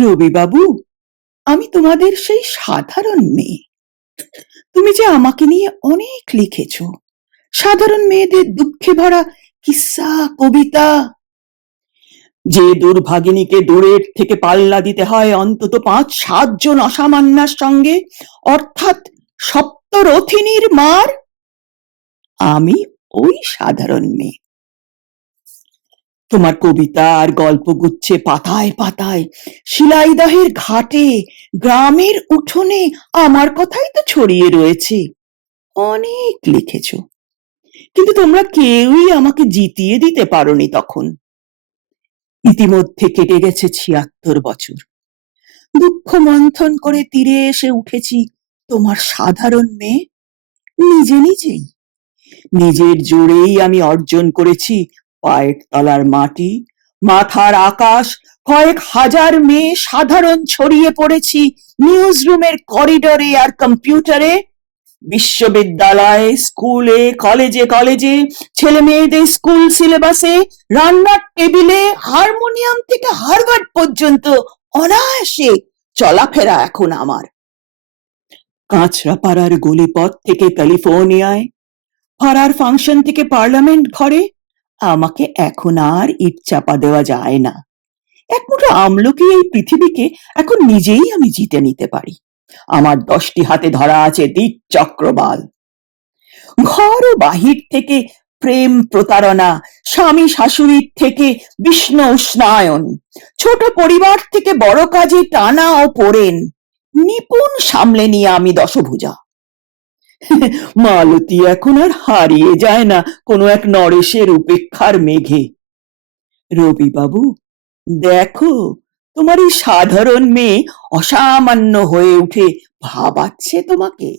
রবিবাবু, আমি তোমাদের সেই সাধারণ মেয়ে। তুমি যে আমাকে নিয়ে অনেক লিখেছ, সাধারণ মেয়েদের দুঃখে ভরা কিস্সা, কবিতা। যে দুর্ভাগিনীকে দূরের থেকে পাল্লা দিতে হয় অন্তত ৫-৭ জন অসামান্যার সঙ্গে, অর্থাৎ সপ্তরথিনীর মার, আমি ওই সাধারণ মেয়ে। তোমার কবিতা আর গল্পগুচ্ছে পাতায় পাতায়, শিলাইদহের ঘাটে, গ্রামের উঠোনে আমার কথাই তো ছড়িয়ে রয়েছে। অনেক লিখেছ, কিন্তু তোমরা কেউই আমাকে জিতিয়ে দিতে পারোনি তখন। ইতিমধ্যে কেটে গেছে ৭৬ বছর। দুঃখ মন্থন করে তীরে এসে উঠেছি তোমার সাধারণ মেয়ে, নিজে নিজেই। নিজের জোরেই আমি অর্জন করেছি পায়ের তলার মাটি, মাথার আকাশ। কয়েক হাজার মেয়ে সাধারণ ছড়িয়ে পড়েছি নিউজ রুমের করিডোরে আর কম্পিউটারে, বিশ্ববিদ্যালয়ে, স্কুলে, কলেজে কলেজে, ছেলে মেয়েদের স্কুল সিলেবাসে, রান্নার টেবিলে, হারমোনিয়াম থেকে হার্ভার্ড পর্যন্ত অনায়াসে চলাফেরা এখন আমার। কাঁচরাপাড়ার গলিপথ থেকে ক্যালিফোর্নিয়ায়, পাড়ার ফাংশন থেকে পার্লামেন্ট ঘরে, আমাকে এখন আর ইট চাপা দেওয়া যায় না। এক মুঠো আমলকি এই পৃথিবীকে এখন নিজেই আমি জিতে নিতে পারি। আমার 10টি হাতে ধরা আছে দিক চক্রবাল। ঘর ও বাহির থেকে প্রেম প্রতারণা, স্বামী শাশুড়ির থেকে বিষ্ণু উষ্ণায়ন, ছোট পরিবার থেকে বড় কাজে টানা ও পোড়েন, নিপুণ সামলে নিয়ে আমি দশভুজা। মালতী এখন আর হারিয়ে যায় না কোনো এক নরেশের উপেক্ষার মেঘে। রবিবাবু, দেখো, তোমার এই সাধারণ মেয়ে অসামান্য হয়ে উঠে ভাবাচ্ছে তোমাকে।